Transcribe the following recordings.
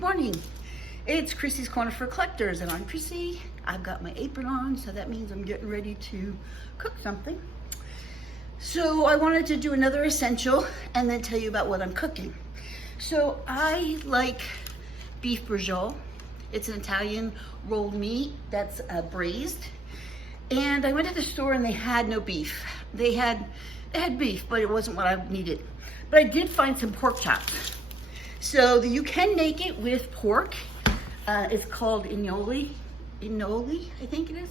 Good morning. It's Chrissy's Corner for Collectors, and I'm Chrissy. I've got my apron on, so that means I'm getting ready to cook something. So I wanted to do another essential and then tell you about what I'm cooking. So I like beef braciole. It's an Italian rolled meat that's braised. And I went to the store and they had no beef. They had beef, but it wasn't what I needed. But I did find some pork chops. So you can make it with pork. It's called inoli, I think it is.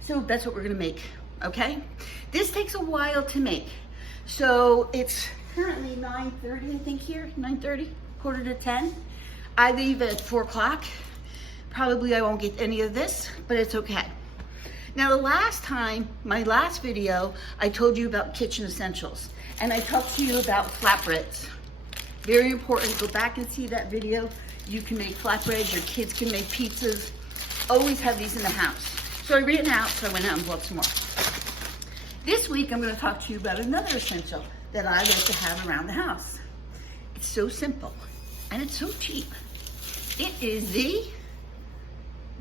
So that's what we're gonna make, okay? This takes a while to make. So it's currently 9:30, I think here, 9:30, quarter to 10. I leave at 4 o'clock. Probably I won't get any of this, but it's okay. Now the last time, my last video, I told you about kitchen essentials, and I talked to you about flatbreads. Very important, go back and see that video. You can make flatbreads, your kids can make pizzas. Always have these in the house. So I ran out, so I went out and bought some more. This week, I'm gonna talk to you about another essential that I like to have around the house. It's so simple, and it's so cheap. It is the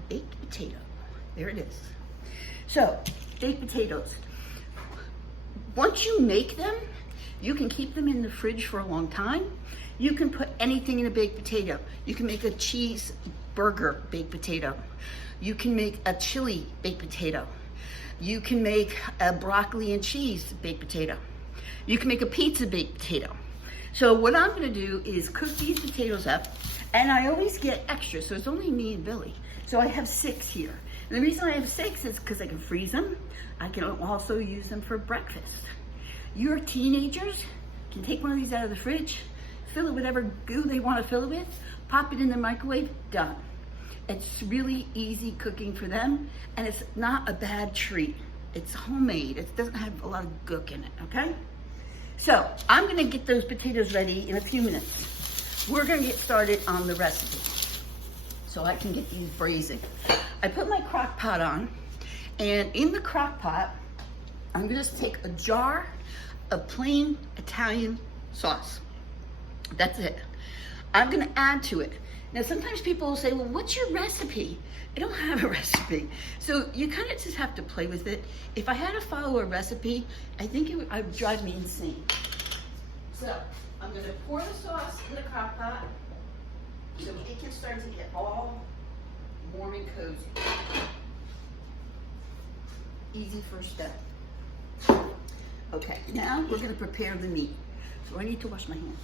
baked potato. There it is. So, baked potatoes. Once you make them, you can keep them in the fridge for a long time. You can put anything in a baked potato. You can make a cheese burger baked potato. You can make a chili baked potato. You can make a broccoli and cheese baked potato. You can make a pizza baked potato. So what I'm gonna do is cook these potatoes up, and I always get extra, so it's only me and Billy. So I have 6 here. And the reason I have 6 is because I can freeze them. I can also use them for breakfast. Your teenagers can take one of these out of the fridge, fill it with whatever goo they want to fill it with, pop it in the microwave, done. It's really easy cooking for them, and it's not a bad treat. It's homemade. It doesn't have a lot of gook in it, okay? So I'm gonna get those potatoes ready in a few minutes. We're gonna get started on the recipe so I can get these braising. I put my crock pot on, and in the crock pot, I'm gonna just take a jar of plain Italian sauce. That's it. I'm gonna add to it. Now, sometimes people will say, well, what's your recipe? I don't have a recipe. So you kind of just have to play with it. If I had to follow a recipe, I think it would drive me insane. So I'm gonna pour the sauce in the crock pot so it can start to get all warm and cozy. Easy first step. Okay, now we're gonna prepare the meat. So I need to wash my hands.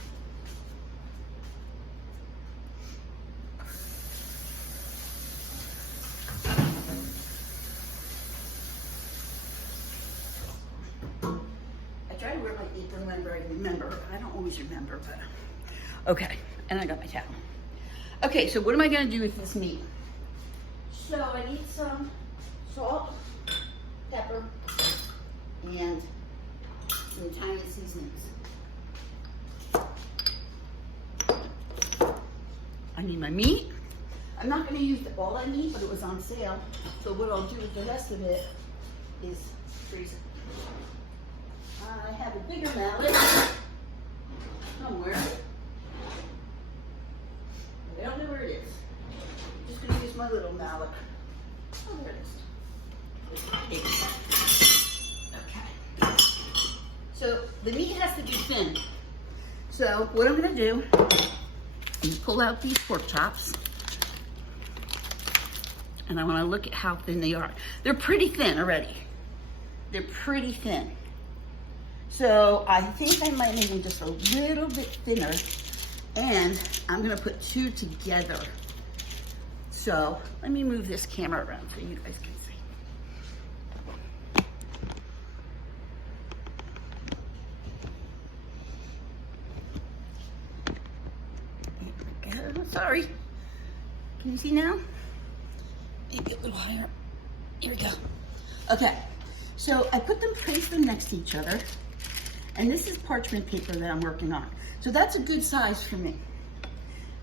I try to wear my apron whenever I remember, but I don't always remember, but. Okay, and I got my towel. Okay, so what am I gonna do with this meat? So I need some salt, pepper, and some Italian seasonings. I need my meat. I'm not gonna use all I need, but it was on sale. So what I'll do with the rest of it is freeze it. I have a bigger mallet somewhere. I don't know where it is. I'm just gonna use my little mallet. Oh, there it is. Okay. So the meat has to be thin. So what I'm gonna do is pull out these pork chops, and I wanna look at how thin they are. They're pretty thin already. They're pretty thin. So I think I might make them just a little bit thinner, and I'm gonna put 2 together. So let me move this camera around so you guys can see. Sorry. Can you see now? Maybe a little higher. Here we go. Okay. So I placed them next to each other. And this is parchment paper that I'm working on. So that's a good size for me.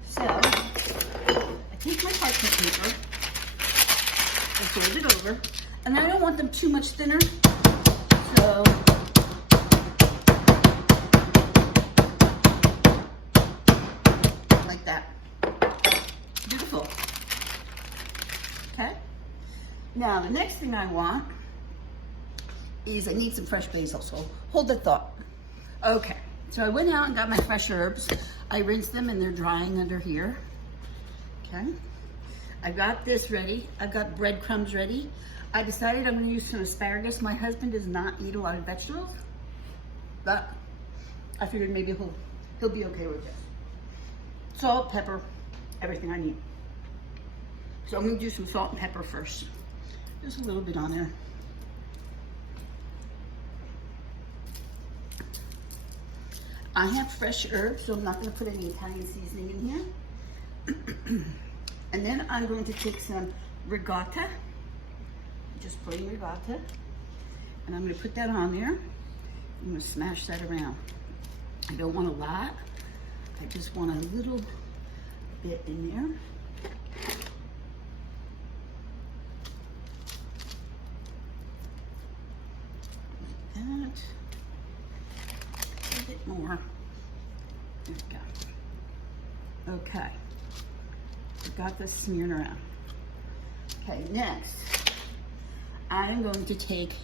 So I take my parchment paper, I fold it over, and I don't want them too much thinner. So like that. Beautiful. Okay. Now the next thing I want is I need some fresh basil, so hold that thought. Okay, so I went out and got my fresh herbs. I rinsed them and they're drying under here. Okay. I've got this ready. I've got breadcrumbs ready. I decided I'm gonna use some asparagus. My husband does not eat a lot of vegetables, but I figured maybe he'll be okay with it. Salt, pepper, everything I need. So I'm gonna do some salt and pepper first. Just a little bit on there. I have fresh herbs, so I'm not gonna put any Italian seasoning in here. And then I'm going to take some ricotta, just plain ricotta, and I'm gonna put that on there. I'm gonna smash that around. I don't want a lot. I just want a little bit in there. Like that. A bit more. There we go. Okay. I've got this smeared around. Okay, next, I'm going to take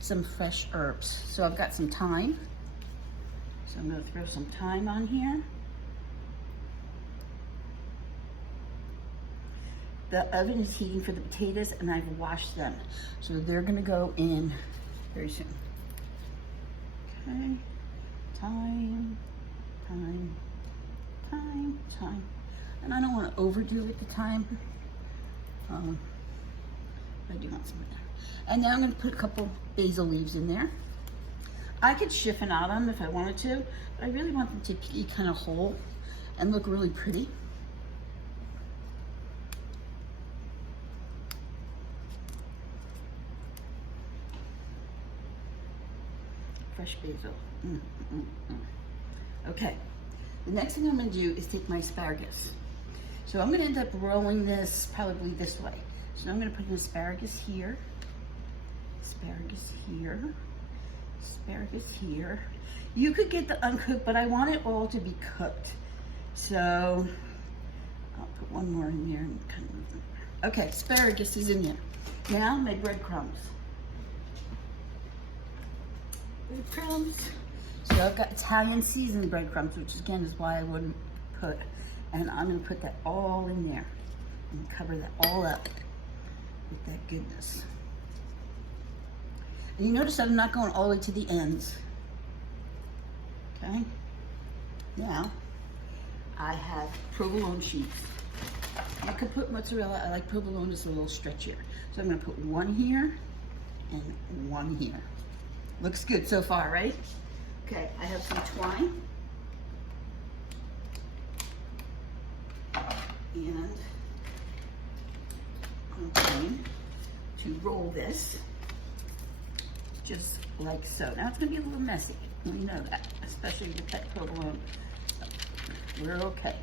some fresh herbs. So I've got some thyme. So I'm gonna throw some thyme on here. The oven is heating for the potatoes and I've washed them. So they're gonna go in very soon. Okay, thyme, thyme, thyme, thyme. And I don't want to overdo with the thyme. I do want some of that. And now I'm going to put a couple basil leaves in there. I could chiffon out them if I wanted to, but I really want them to be kind of whole and look really pretty. Fresh basil. Okay, the next thing I'm going to do is take my asparagus. So I'm going to end up rolling this probably this way. So I'm going to put an asparagus here, asparagus here, asparagus here. You could get the uncooked, but I want it all to be cooked. So I'll put one more in there and kind of move them. Okay, asparagus is in there. Now my breadcrumbs. Breadcrumbs. So I've got Italian seasoned breadcrumbs, which again is why I wouldn't put. And I'm going to put that all in there and cover that all up with that goodness. And you notice I'm not going all the way to the ends. Okay? Now, I have provolone sheets. You could put mozzarella. I like provolone, it's a little stretchier. So I'm going to put one here and one here. Looks good so far, right? Okay, I have some twine. And I'm going to roll this just like so. Now it's going to be a little messy. We know that, especially with that provolone. So we're okay.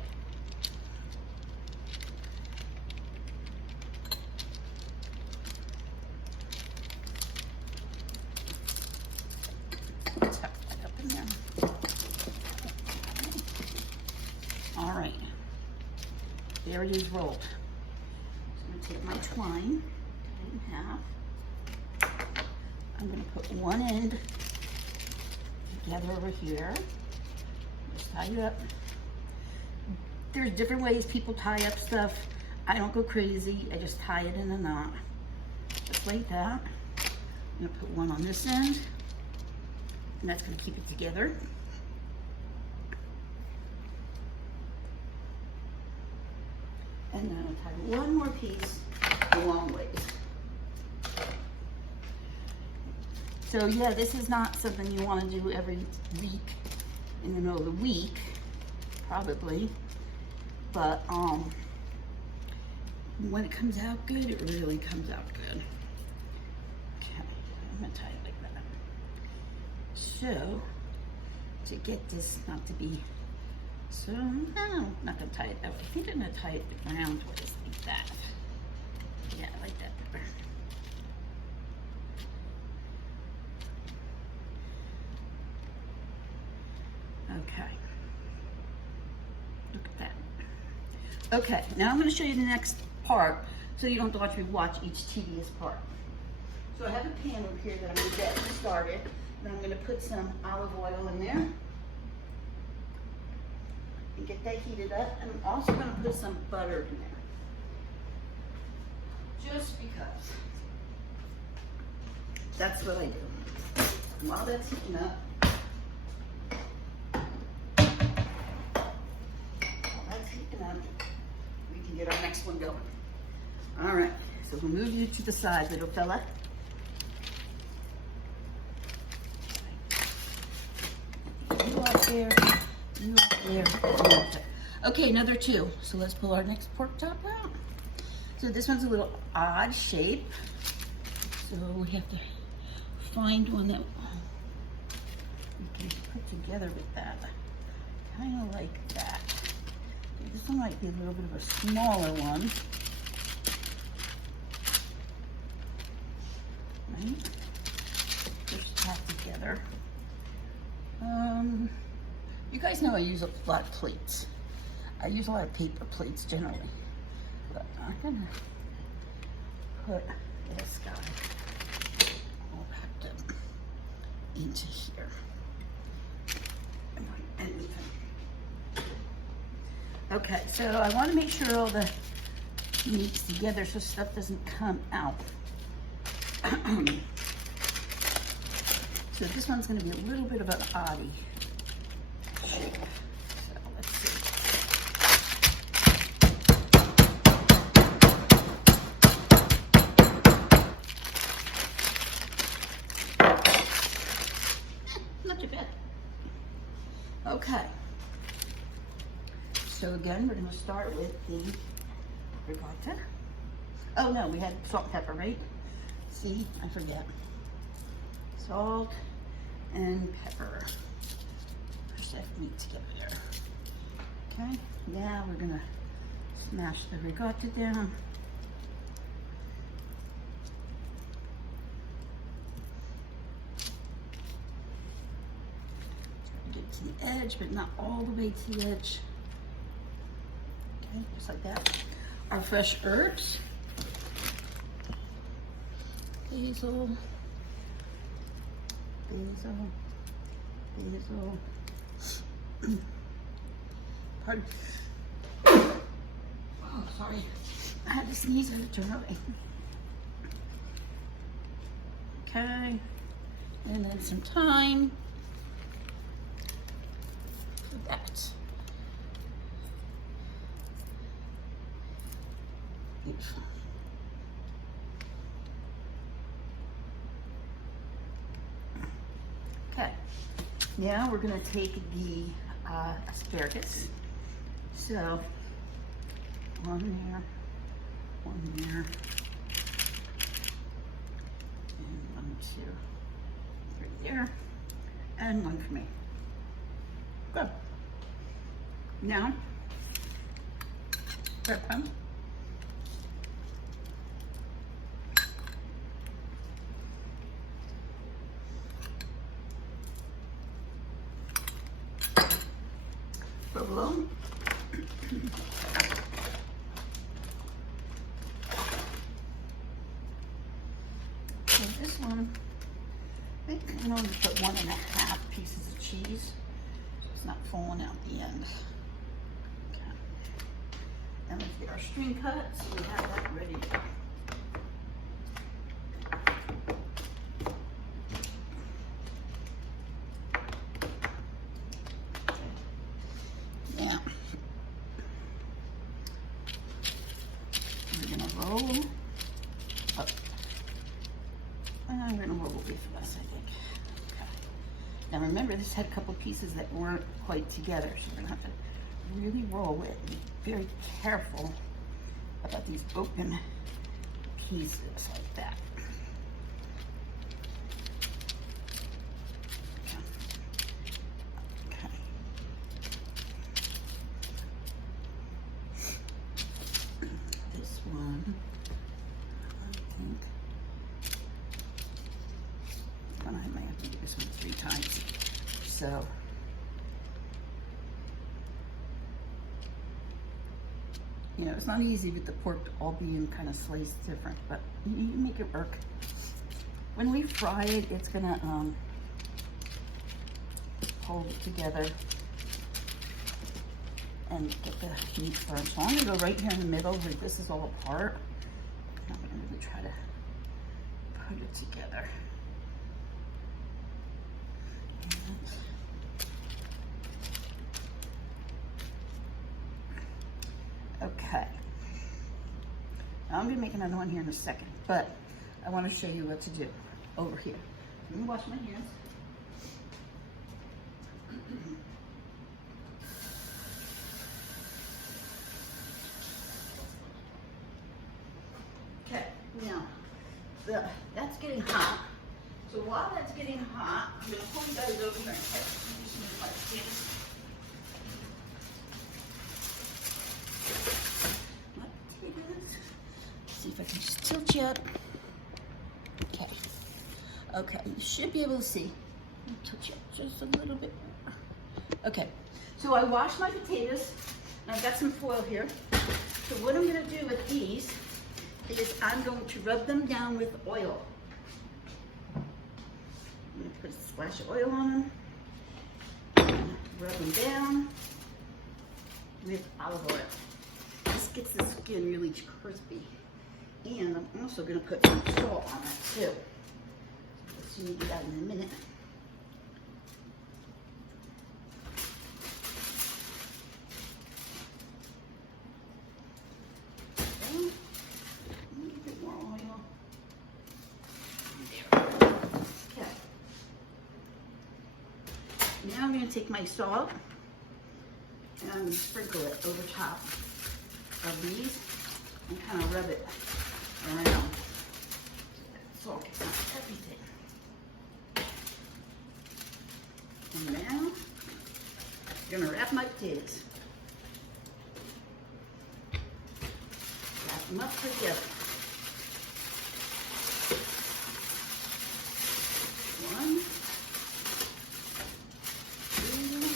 Tuck that up in there. All right. There it is rolled. So I'm going to take my twine, cut it in half. I'm going to put one end together over here. Just tie it up. There's different ways people tie up stuff. I don't go crazy. I just tie it in a knot. Just like that. I'm going to put one on this end. And that's going to keep it together. And then I'll tie one more piece a long ways. So yeah, this is not something you want to do every week in the middle of the week, probably. But when it comes out good, it really comes out good. Okay, I'm gonna tie it like that. So to get this not to be so, no, I'm not gonna tie it that way. I think I'm gonna tie it around ways like that. Yeah, like that. Okay. Look at that. Okay, now I'm going to show you the next part so you don't have to watch me watch each tedious part. So I have a pan over here that I'm going to get started. And I'm going to put some olive oil in there and get that heated up. And I'm also going to put some butter in there, just because. That's what I do. And while that's heating up, we can get our next one going. All right, so we'll move you to the side, little fella. You up there, you up there, you up there. Okay, another two. So let's pull our next pork chop out. So this one's a little odd shape. So we have to find one that we can put together with that. Kind of like that. This one might be a little bit of a smaller one. Right? Push that together. You guys know I use a lot of plates. I use a lot of paper plates generally. But I'm gonna put this guy all wrapped up into here. And even. Okay, so I want to make sure all the meat's together so stuff doesn't come out. So this one's going to be a little bit of an oddie shape. So let's see. Not too bad. Okay. So again, we're going to start with the ricotta. Oh no, we had salt and pepper, right? See, I forget. Salt and pepper. Push that meat together there. Okay, now we're going to smash the ricotta down. Try to get to the edge, but not all the way to the edge. Okay, just like that. Our fresh herbs. Basil. Pardon. Oh, sorry. I had to sneeze and it turned away. Okay. And then some thyme. For that. Beautiful. Okay, now we're going to take the asparagus. So, one there, and 1, 2, 3 there, and one for me. Good. Now, breadcrumbs. Provolone. So this one, I think I'm going to put 1.5 pieces of cheese, so it's not falling out the end. Okay. Then let's get our string cut, so we have that ready to go. Roll up. And I'm going to roll away from this, I think. Okay. Now remember, this had a couple pieces that weren't quite together, so we're going to have to really roll it. Be very careful about these open pieces like that. I might have to do this one 3 times. So, You know, it's not easy with the pork all being kind of sliced different, but you make it work. When we fry it, it's gonna hold it together and get the meat firm. So I'm gonna go right here in the middle where this is all apart. And I'm gonna really try to put it together. Okay. Now I'm gonna make another one here in a second, but I want to show you what to do over here. Let me wash my hands. Okay, now that's getting hot. So while that's getting hot, I'm gonna pull you guys over here and test some of my potatoes. See if I can just tilt you up. Okay. Okay, you should be able to see. I'll tilt you up just a little bit more. Okay, so I washed my potatoes, and I've got some foil here. So what I'm gonna do with these is I'm going to rub them down with oil. I'm gonna put a splash of oil on them, rub them down with olive oil. This gets the skin really crispy. And I'm also going to put some salt on that too. I'll see you do that in a minute. Okay. A little bit more oil. There. Okay. Now I'm going to take my salt and I'm going to sprinkle it over top of these and kind of rub it around. Salt gets on everything. And now I'm gonna wrap my potatoes. Wrap them up together. One, two.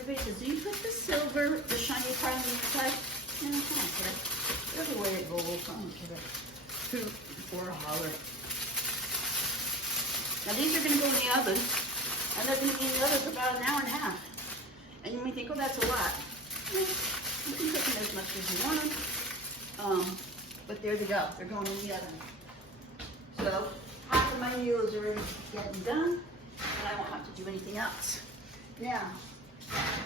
Everybody says, do you put the silver, the shiny part on the inside? No, I don't care. Every way it rolls, I don't care. Hoot or holler. Now these are going to go in the oven, and they're going to be in the oven for about an hour and a half. And you may think, oh, that's a lot. Yeah, you can cook them as much as you want them. But there they go. They're going in the oven. So half of my meal is already getting done, and I won't have to do anything else. Now,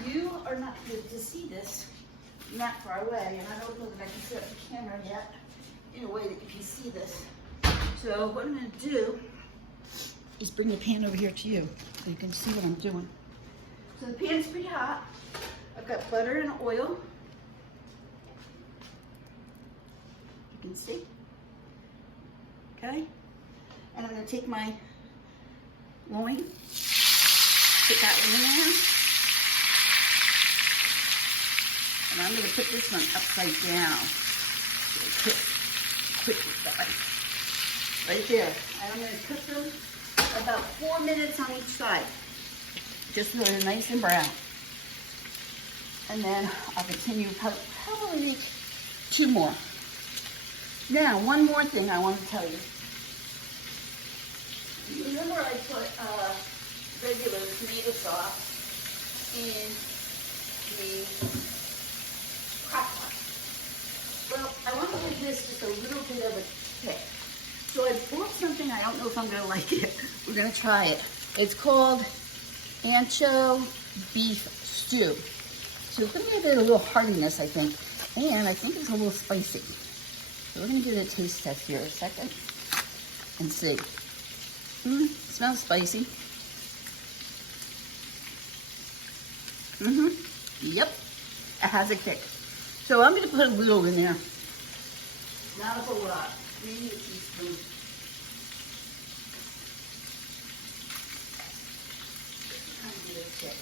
you are not good to see this. Not far away, and I don't know that I can set up the camera yet in a way that you can see this. So what I'm going to do is bring the pan over here to you so you can see what I'm doing. So the pan's pretty hot. I've got butter and oil. You can see. Okay? And I'm going to take my loin, put that one in there. And I'm going to put this one upside down. Quick with that. Right there. And I'm going to cook them about 4 minutes on each side. Just so they're nice and brown. And then I'll continue probably 2 more. Now, one more thing I want to tell you. Remember I put regular tomato sauce in the crock pot. Well, I want to give this just a little bit of a kick. So I bought something, I don't know if I'm going to like it. We're going to try it. It's called Ancho Beef Stew. So it's going to give it a little heartiness, I think. And I think it's a little spicy. So we're going to do the taste test here a second and see. Smells spicy. Yep. It has a kick. So I'm going to put a little in there. Not a whole lot. 3 teaspoons. Just kind of give it a kick.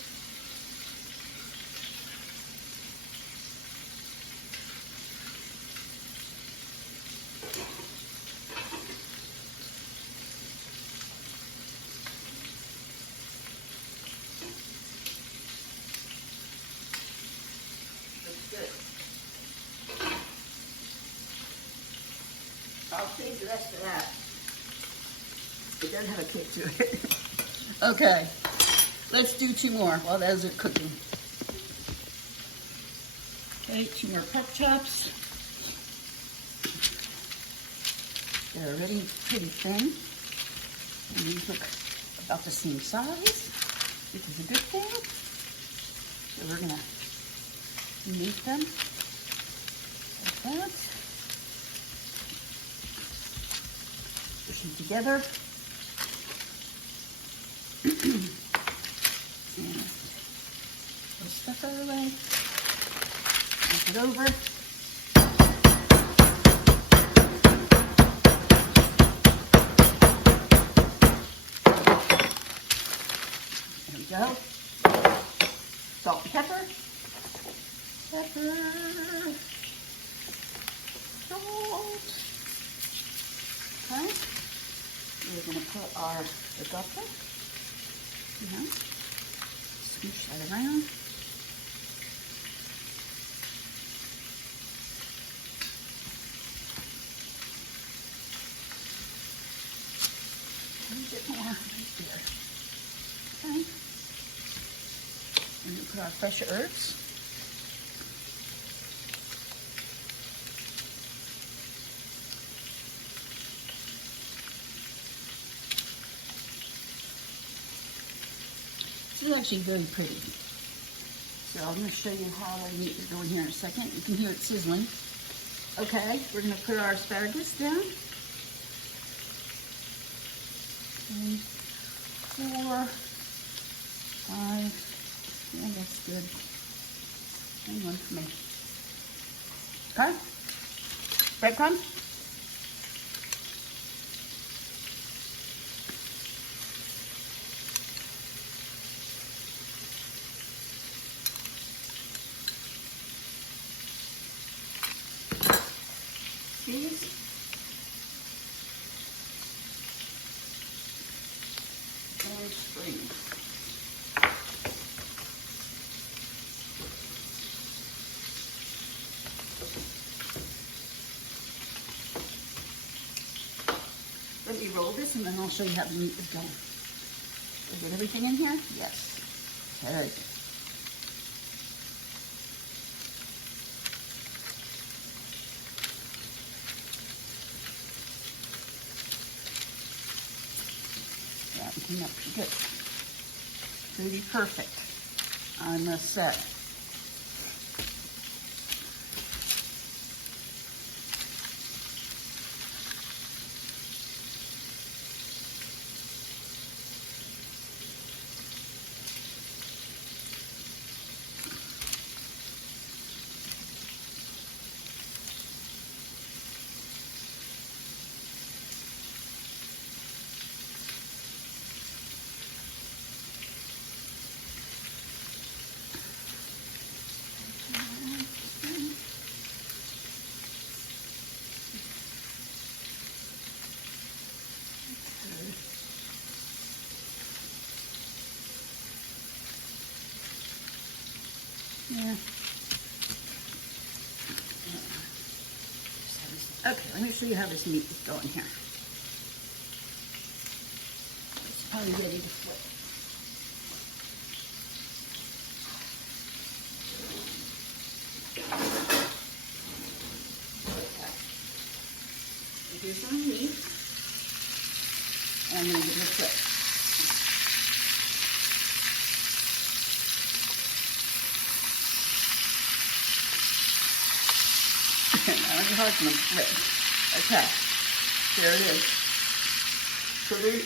That's good. I'll save the rest of that. It does have a kick to it. Okay, let's do 2 more while those are cooking. Okay, 2 more pork chops. They're already pretty thin. And these look about the same size, which is a good thing. So we're gonna make them like that. Push them together. And put stuff out of the way. Flip it over. There we go. Salt and pepper. Pepper. Salt. Okay. We're going to put our ricotta. Scoosh that around. A bit more right there. Okay. And we put our fresh herbs. This is actually very pretty. So I'm going to show you how the meat is going here in a second. You can hear it sizzling. Okay, we're going to put our asparagus down. 3, 4, 5. Yeah, that's good. And 1 for me. Okay. Breadcrumb. Cheese. And spring. Let me roll this and then I'll show you how the meat is going. Did I get everything in here? Yes. Very good. That came up pretty good. Pretty perfect, I must say. Yeah. Okay, let me show you how this meat is going here. It's probably ready to flip. Here's some meat, and I'm going to give it a flip. Now it's hard to flip. Okay, there it is. So they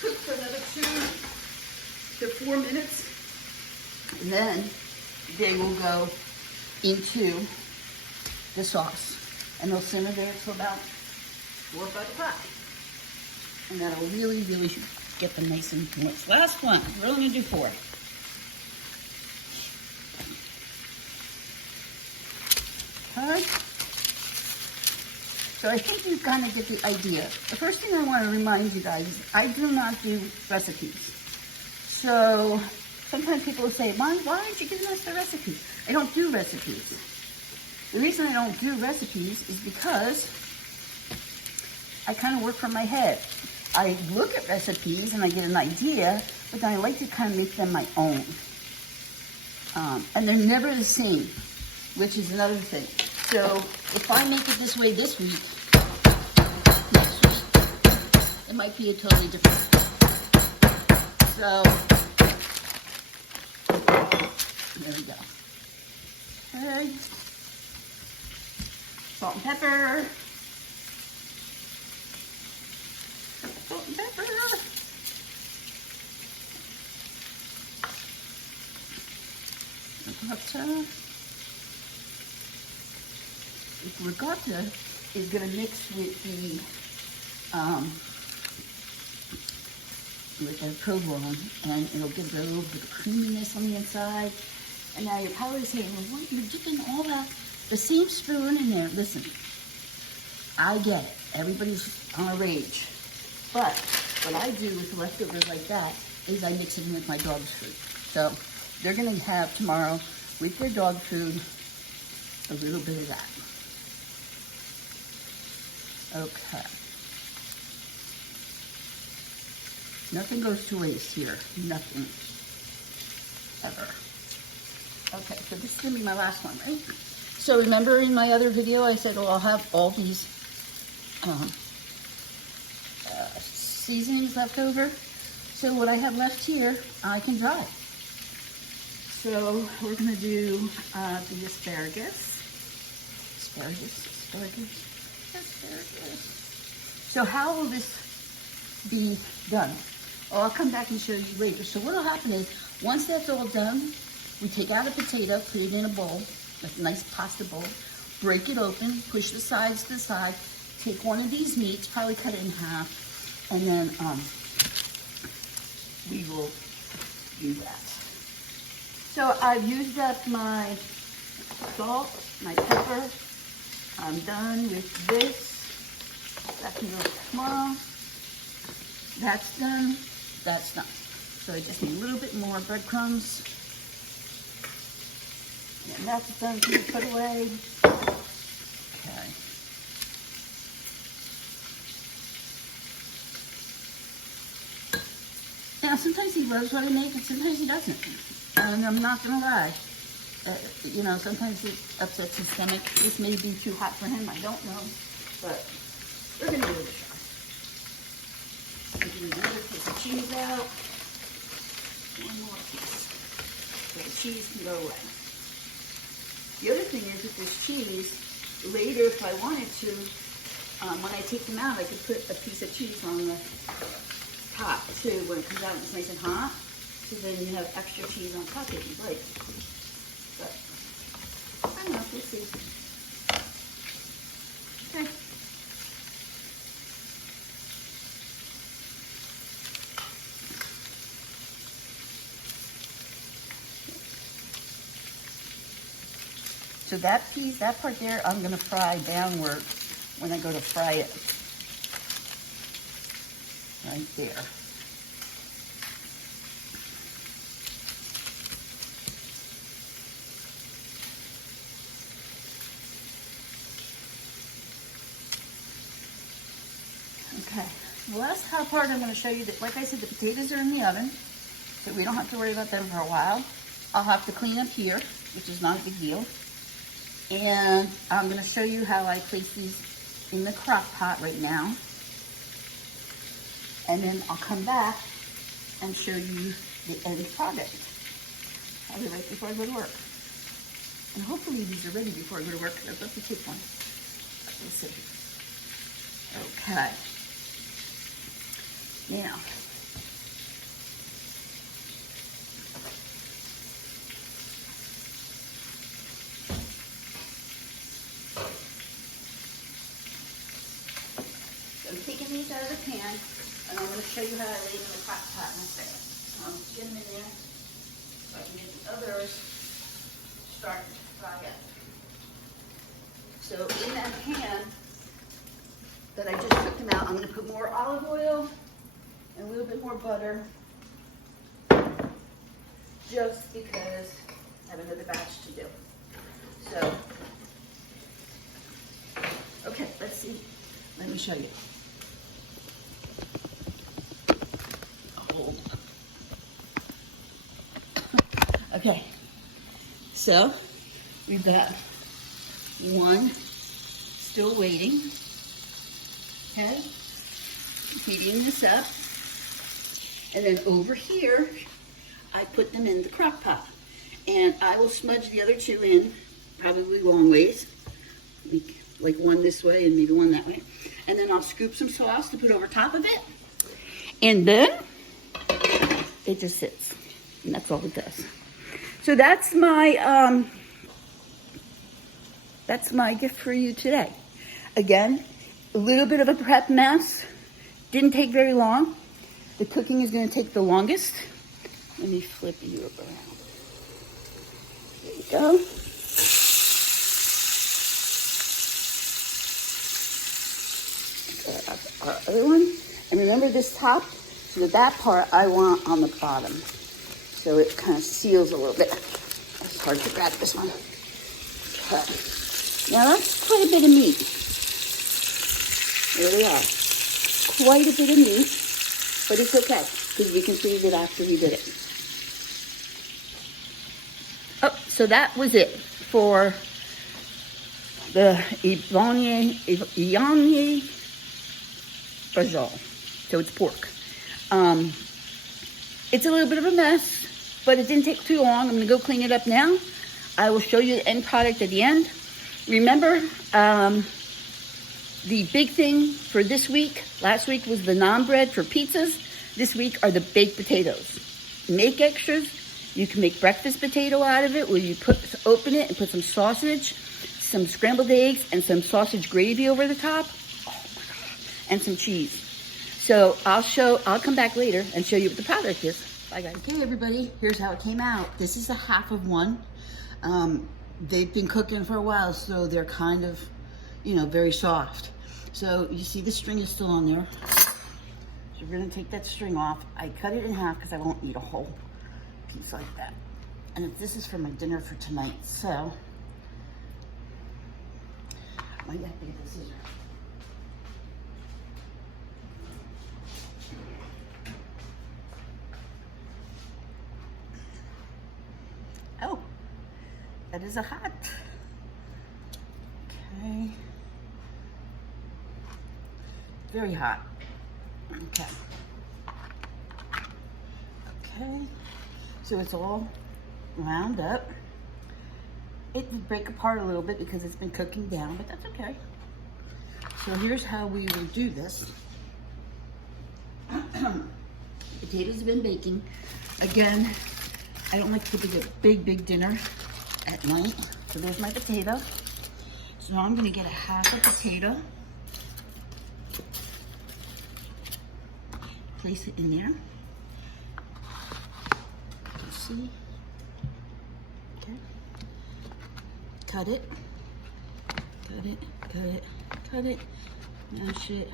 cook for another 2 to 4 minutes, and then they will go into the sauce, and they'll simmer there for about 4 or 5 o'clock. And that'll really, really get them nice and moist. Last one. We're only going to do 4. Okay. So I think you kind of get the idea. The first thing I want to remind you guys is I do not do recipes. So sometimes people will say, Mom, why aren't you giving us the recipes? I don't do recipes. The reason I don't do recipes is because I kind of work from my head. I look at recipes and I get an idea, but then I like to kind of make them my own. And they're never the same, which is another thing. So if I make it this way this week, next week, it might be a totally different. So, there we go. Okay. Salt and pepper. Salt and pepper. Ricotta is going to mix with the provolone, and it'll give it a little bit of creaminess on the inside. And now you're probably saying, well, what, you're dipping all the same spoon in there. Listen, I get it. Everybody's on a rage. But what I do with leftovers like that is I mix it in with my dog's food. So they're going to have tomorrow with their dog food a little bit of that. Okay. Nothing goes to waste here. Nothing. Ever. Okay, so this is going to be my last one, right? So remember in my other video I said, oh, I'll have all these seasonings left over. So what I have left here, I can dry. So we're going to do the asparagus. So how will this be done? Oh, I'll come back and show you later. So what will happen is, once that's all done, we take out a potato, put it in a bowl, a nice pasta bowl, break it open, push the sides to the side, take one of these meats, probably cut it in half, and then we will do that. So I've used up my salt, my pepper. I'm done with this. That can go tomorrow. That's done. That's done. So I just need a little bit more breadcrumbs. And that's done to be put away. Okay. Now sometimes he loves what I make and sometimes he doesn't. And I'm not gonna lie. You know, sometimes it upsets his stomach. This may be too hot for him, I don't know. But we're gonna give it a try. Taking another piece of cheese out. One more piece. So the cheese can go away. The other thing is with this cheese, later if I wanted to, when I take them out, I could put a piece of cheese on the top too when it comes out and it's nice and hot. So then you have extra cheese on top if you'd like. But I don't know, we'll see. Okay. So that piece, that part there, I'm going to fry downward when I go to fry it. Right there. Okay, the last part I'm going to show you that, like I said, the potatoes are in the oven, so we don't have to worry about them for a while. I'll have to clean up here, which is not a big deal. And I'm going to show you how I place these in the crock pot right now. And then I'll come back and show you the end product. I'll be right before I go to work. And hopefully these are ready before I go to work, because I'd love to take one. We'll see. Okay. Now, I'm taking these out of the pan, and I'm going to show you how I lay them in the crock pot in a second. I'll get them in there so I can get the others starting to fry up. So in that pan that I just took them out, I'm going to put more olive oil and a little bit more butter, just because I have another batch to do. So, okay, let's see. Let me show you. So we've got one still waiting. Okay, heating this up. And then over here, I put them in the crock pot. And I will smudge the other two in, probably long ways. Like one this way and maybe one that way. And then I'll scoop some sauce to put over top of it. And then it just sits. And that's all it does. So that's my gift for you today. Again, a little bit of a prep mess. Didn't take very long. The cooking is going to take the longest. Let me flip you around. There you go. Our other one. And remember this top? So that part I want on the bottom. So it kind of seals a little bit. It's hard to grab this one. Okay. Now that's quite a bit of meat. There we are. Quite a bit of meat. But it's okay, because we can freeze it after we did it. Oh, so that was it for the Ianye Brazil. So it's pork. It's a little bit of a mess, but it didn't take too long. I'm gonna go clean it up now. I will show you the end product at the end. Remember, the big thing for this week, last week was the naan bread for pizzas. This week are the baked potatoes. Make extras. You can make breakfast potato out of it, where you open it and put some sausage, some scrambled eggs, and some sausage gravy over the top. Oh my God. And some cheese. So I'll come back later and show you what the product is. Bye guys. Okay everybody, here's how it came out. This is a half of one. They've been cooking for a while, so they're kind of, very soft. So you see the string is still on there. So we're gonna take that string off. I cut it in half because I won't eat a whole piece like that. And this is for my dinner for tonight, so I might have to get the scissors. Oh, that is a hat. Okay. Very hot. Okay. Okay. So it's all wound up. It would break apart a little bit because it's been cooking down, but that's okay. So here's how we will do this. Potatoes have been baking. Again, I don't like to get a big dinner at night. So there's my potato. So now I'm gonna get a half a potato. Place it in there. See? Okay. Cut it. Cut it, cut it, cut it. Mash it,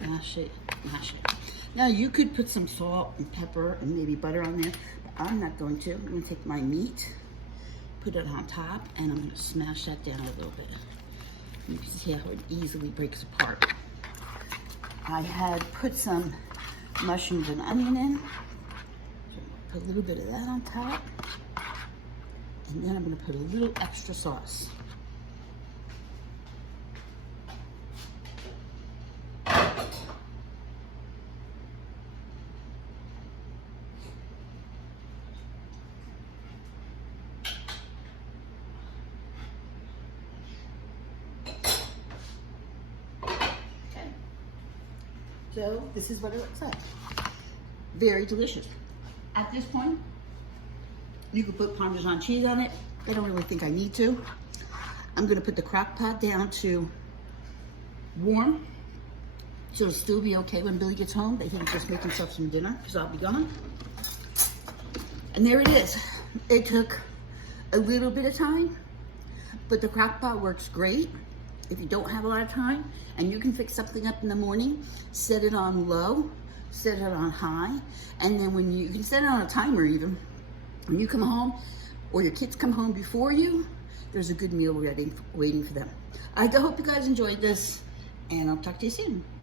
mash it, mash it. Now you could put some salt and pepper and maybe butter on there, but I'm not going to. I'm gonna take my meat, put it on top, and I'm gonna smash that down a little bit. You can see how it easily breaks apart. I had put some mushrooms and onion in. Put a little bit of that on top. And then I'm gonna put a little extra sauce. So this is what it looks like. Very delicious. At this point, you can put Parmesan cheese on it. I don't really think I need to. I'm gonna put the crock pot down to warm, so it'll still be okay when Billy gets home, that he can just make himself some dinner, because I'll be gone. And there it is. It took a little bit of time, but the crock pot works great. If you don't have a lot of time and you can fix something up in the morning, set it on low, set it on high, and then when you can set it on a timer even, when you come home or your kids come home before you, there's a good meal ready, waiting for them. I hope you guys enjoyed this, and I'll talk to you soon.